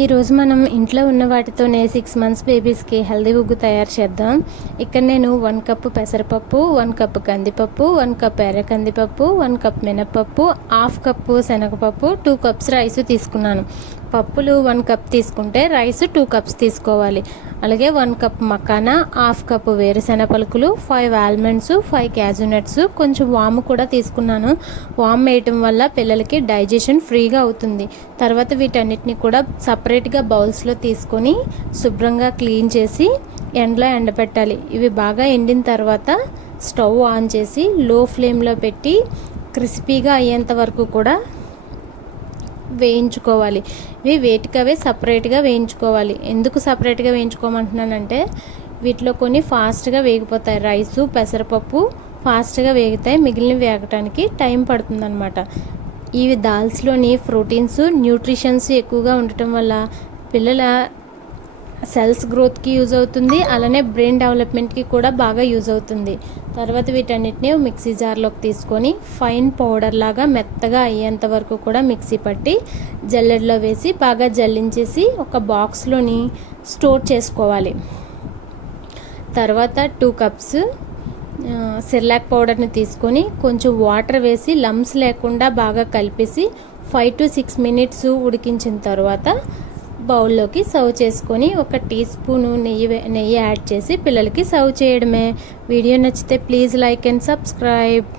ఈరోజు మనం ఇంట్లో ఉన్న వాటితోనే 6 మంత్స్ బేబీస్కి హెల్దీ ఉగ్గు తయారు చేద్దాం. ఇక్కడ నేను 1 కప్పు పెసరపప్పు, 1 కప్పు కందిపప్పు, 1 కప్ ఎర్ర కందిపప్పు, 1 కప్ మినపప్పు, హాఫ్ కప్పు శనగపప్పు, 2 కప్స్ రైస్ తీసుకున్నాను. పప్పులు 1 కప్ తీసుకుంటే రైస్ 2 కప్స్ తీసుకోవాలి. అలాగే 1 కప్ మకానా, హాఫ్ కప్పు వేరుశెనగ పలుకులు, 5 ఆల్మండ్స్, 5 క్యాజూ నట్స్, కొంచెం వాము కూడా తీసుకున్నాను. వాము వేయటం వల్ల పిల్లలకి డైజెషన్ ఫ్రీగా అవుతుంది. తర్వాత వీటన్నిటిని కూడా సపరేట్గా బౌల్స్లో తీసుకొని శుభ్రంగా క్లీన్ చేసి ఎండలో ఎండబెట్టాలి. ఇవి బాగా ఎండిన తర్వాత స్టవ్ ఆన్ చేసి లో ఫ్లేమ్లో పెట్టి క్రిస్పీగా అయ్యేంత వరకు కూడా వేయించుకోవాలి. ఇవి వేటికవే సపరేట్గా వేయించుకోవాలి. ఎందుకు సపరేట్గా వేయించుకోమంటున్నానంటే వీటిలో కొన్ని ఫాస్ట్గా వేగిపోతాయి. రైసు పెసరపప్పు ఫాస్ట్గా వేగుతాయి, మిగిలినవి వేగటానికి టైం పడుతుందన్నమాట. ఇవి దాల్స్లోని ప్రోటీన్స్, న్యూట్రిషన్స్ ఎక్కువగా ఉండటం వల్ల పిల్లల సెల్స్ గ్రోత్కి యూజ్ అవుతుంది, అలానే బ్రెయిన్ డెవలప్మెంట్కి కూడా బాగా యూజ్ అవుతుంది. తర్వాత వీటన్నిటిని మిక్సీ జార్లోకి తీసుకొని ఫైన్ పౌడర్ లాగా మెత్తగా అయ్యేంత వరకు కూడా మిక్సీ పట్టి జల్లెడలో వేసి బాగా జల్లించేసి ఒక బాక్స్లోని స్టోర్ చేసుకోవాలి. తర్వాత 2 కప్స్ సెర్లాక్ పౌడర్ని తీసుకొని కొంచెం వాటర్ వేసి లమ్స్ లేకుండా బాగా కలిపేసి 5 to 6 మినిట్స్ ఉడికించిన తర్వాత బౌల్లోకి సర్వ్ చేసుకొని 1 టీ స్పూను నెయ్యి యాడ్ చేసి పిల్లలకి సర్వ్ చేయడమే. వీడియో నచ్చితే ప్లీజ్ లైక్ అండ్ సబ్స్క్రైబ్.